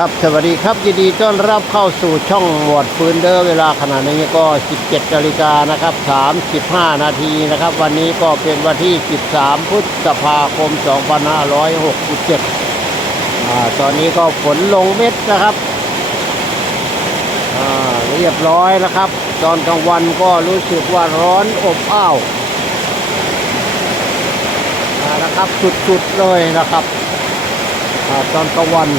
ครับสวัสดีครับยินดีต้อนรับเข้าสู่ช่องหมวดฟืนเดอร์เวลาขณะนี้ก็ 17นาฬิกานะครับ35 นาทีนะครับ วันนี้ก็เป็นวันที่ 13 พฤษภาคม 2567อ่าตอนนี้ก็ฝนลงเม็ดนะครับอ่าเรียบร้อยนะครับ ตอนกลางวันก็รู้สึกว่าร้อนอบอ้าวนะครับสุดๆเลยนะครับอ่าตอนกลางวัน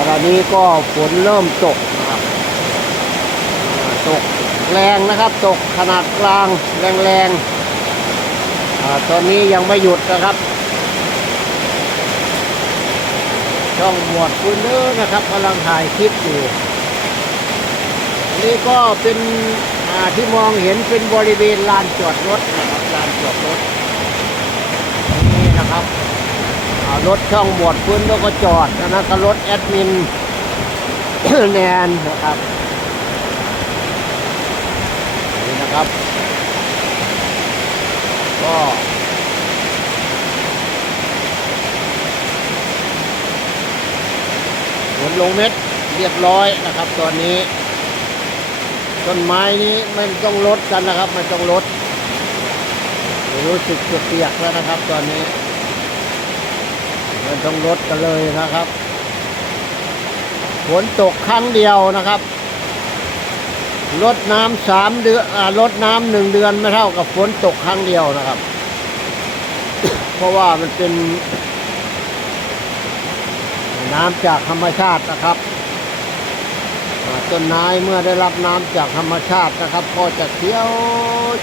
ขณะนี้ก็ฝนเริ่มตกนะครับตกแรงนะครับ ตกขนาดกลางแรงๆอตอนนี้ยังไม่หยุดนะครับ ช่องหมวดคุณเนอร์นะครับกำลังถ่ายคลิปอยู่อันนี้ก็เป็นที่มองเห็นเป็นบริเวณลานจอดรถนะครับลานจอดรถนี่นะครับ อ่า รถช่องหมวดพื้นแล้วก็จอดนะก็รถแอดมินแนนนะครับนี่นะครับ ก็ฝนลงเม็ดเรียบร้อยนะครับ ตอนนี้ ต้นไม้นี้ไม่ต้องลดกันนะครับไม่ต้องลดรู้สึกเปียกแล้วนะครับ ตอนนี้ มันต้องลดกันเลยนะครับฝนตกครั้งเดียวนะครับลดน้ำสามเดือนลดน้ำหนึ่งเดือนไม่เท่ากับฝนตกครั้งเดียวนะครับ เพราะว่ามันเป็นน้ำจากธรรมชาตินะครับต้นไม้เมื่อได้รับน้ำจากธรรมชาตินะครับ ก็จะเขียว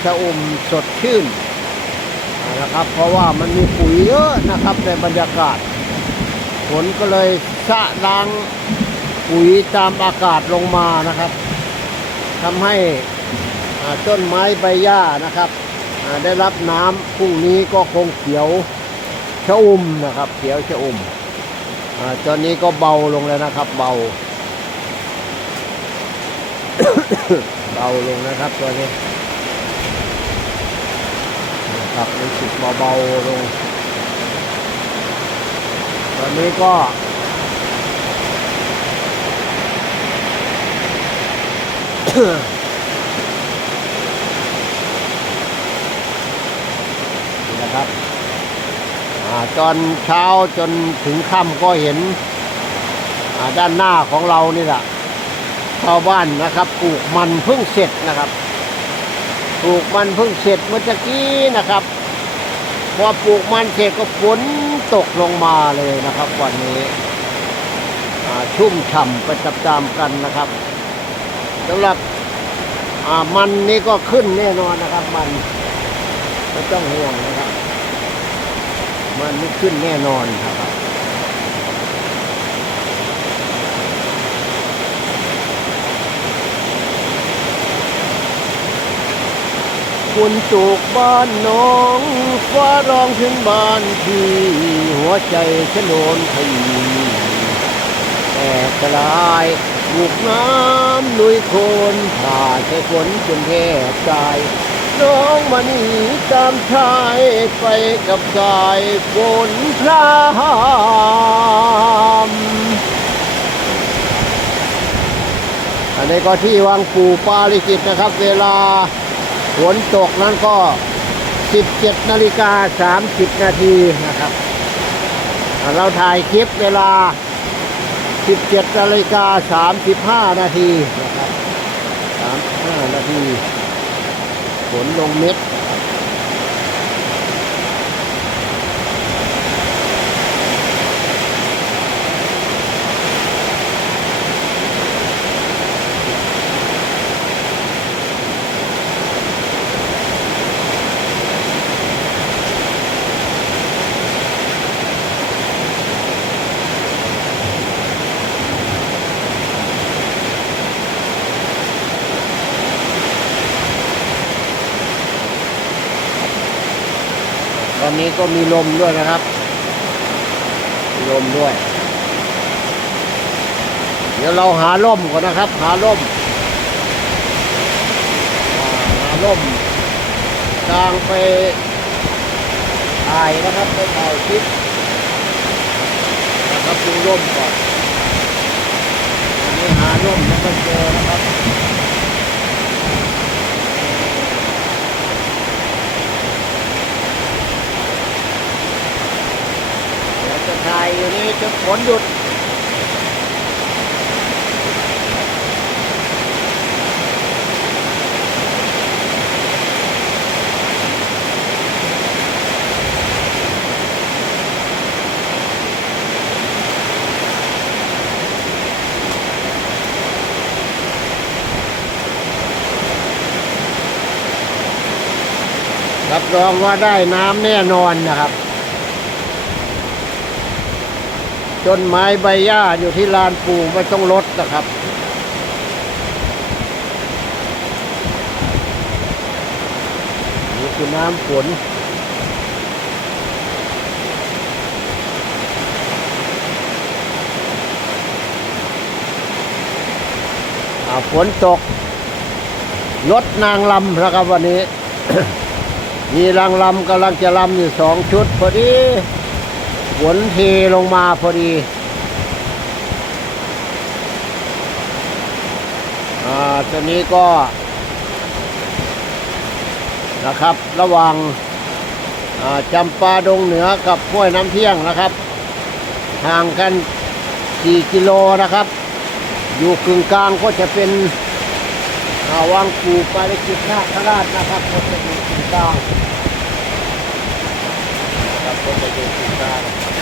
ชะอุ่มสดชื่น นะครับ เพราะว่ามันมีปุ๋ยเยอะนะครับในบรรยากาศฝนก็เลยสะล้างปุ๋ยตามอากาศลงมานะครับทำให้ต้นไม้ใบหญ้านะครับได้รับน้ำพรุ่งนี้ก็คงเขียวชะอุ่มนะครับ เขียวชะอุ่มอตอนนี้ก็เบาลงแล้วนะครับ เบา เบาลงนะครับตัวนี้ ครับรู้สึกเบาๆลงตอนนี้ก็นี่นะครับตอนเช้าจนถึงค่ำก็เห็นด้านหน้าของเรานี่แหละชาวบ้านนะครับปลูกมันเพิ่งเสร็จนะครับ ปลูกมันเพิ่งเสร็จเมื่อกี้นะครับ พอปลูกมันเสร็จก็ฝนตกลงมาเลยนะครับ วันนี้ชุ่มฉ่ำไปตามๆกันนะครับสำหรับอ่ามันนี่ก็ขึ้นแน่นอนนะครับ มันไม่ต้องห่วงนะครับ มันนี่ขึ้นแน่นอนครับ คุณจูกบ้านน้องฟ้าร้องถึงบ้านพี่หัวใจฉนนขยีแต่กลายบุกน้ำลุยโคลนผ่าใช้ฝนจนแทบตายน้องมาหนีตามชายไปกับสายฝนพรามอันนี้ก็ที่วังปู่ปาลิกิตนะครับ เวลา ฝนตกนั้นก็ 17นาฬิกา30 นาทีนะครับ เราถ่ายคลิปเวลา 17นาฬิกา35 นาทีนะครับ35 นาที ฝนลงเม็ด นี้ก็มีลมด้วยนะครับ ลมด้วย เดี๋ยวเราหาล่มก่อนนะครับ หาล่ม หาล่มกลางไปถ่ายนะครับไปถ่ายคลิปนะครับดูร่มก่อนนี่หาร่มแล้วก็เจอนะครับ เดี๋ยวจะถ่ายอยู่นี่จน ฝนหยุด รับรองว่าได้น้ำแน่นอนนะครับ ต้นไม้ใบหญ้าอยู่ที่ลานปูไม่ต้องลดนะครับ นี่คือน้ำฝนอ่าฝนตกรถนางลำนะครับวันนี้ มีรางลำกำลังจะลำอยู่สองชุดพอดี ฝนเทลงมาพอดีอ่าตัวนี้ก็นะครับ ระว่างจำปาดงเหนือกับห้วยน้ำเที่ยงนะครับ ห่างกัน 4 กิโลนะครับ อยู่กึ่งกลางก็จะเป็นวังปูปาริจิตนาคราชนะครับก็จะอยู่กึ่งกลาง นะครั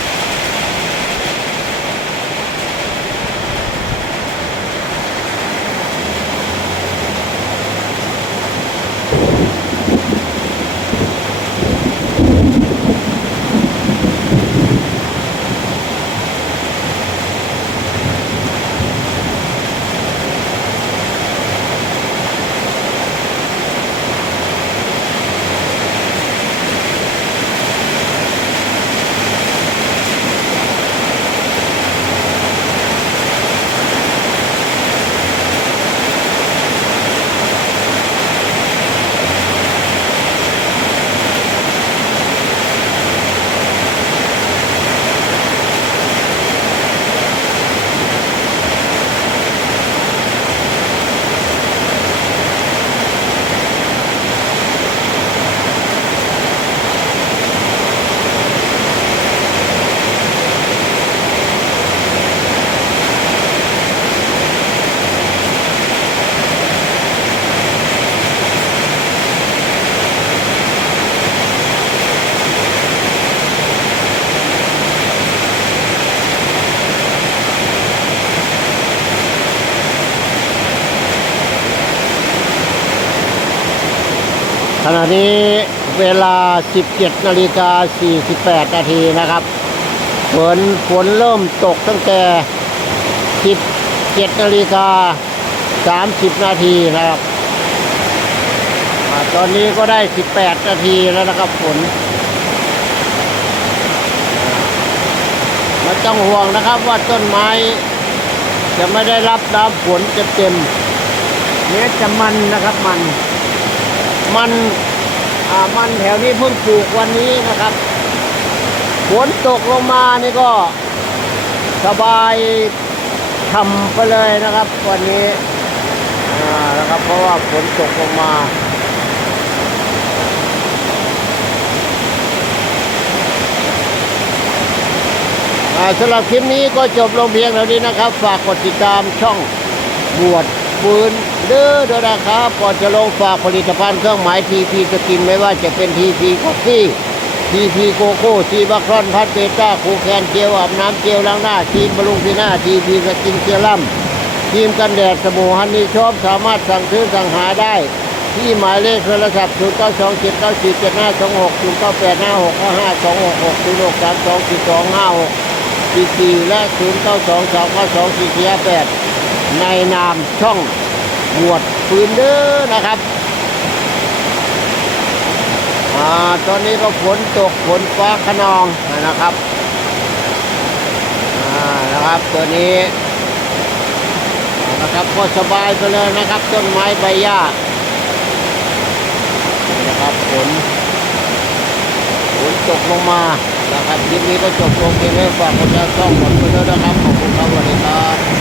นี้เวลา 17นาฬิกา48 นาทีนะครับ ฝนฝนเริ่มตกตั้งแต่ 17นาฬิกา30 นาทีนะครับอตอนนี้ก็ได้ 18 นาทีแล้วนะครับฝนไม่ต้องห่วงนะครับว่าต้นไม้ จะไม่ได้รับน้ำฝนจะเต็มเนี่ยจะมันนะครับมันมัน มันแถวนี้เพิ่งปลูกวันนี้นะครับฝนตกลงมานี่ก็สบายทำไปเลยนะครับ วันนี้นะครับเพราะว่าฝนตกลงมาอ่าสำหรับคลิปนี้ก็จบลงเพียงเท่านี้นะครับ ฝากกดติดตามช่องบวชปืน เด้อด้วยนะครับก่อนจะลงฝากผลิตภัณฑ์เครื่องหมายทีพีสกินไม่ว่าจะเป็นทีพีคอฟฟี่ทีพีโกโก้ทีบัครอนพัดเบต้าคูแคนเจลอาบน้ำเจลล้างหน้าทีมบำรุงที่หน้าทีพีสกินเจลัมทีมกันแดดสบู่ฮันนี่ชอบสามารถสั่งซื้อสั่งหาได้ ที่หมายเลขโทรศัพท์0 9 2 7 9 4 7 5 2 6 0 9 8 5 6 5 5 2 6 6 0 6 3 2 4 2 5 6 44และ 0 9 2 3 9 2 4 4 8 ในนามช่อง บวชปืนเด้อนะครับอ่าตอนนี้ก็ฝนตกฝนฟ้าขนองนะครับอ่านะครับตัวนี้นะครับก็สบายไปเลยนะครับ ต้นไม้ใบหญ้านะครับฝนฝนตกลงมานะครับคลิปนี้ก็จบลงเพียงแค่ฝากคนจะช่องหมดไปแล้วนะครับ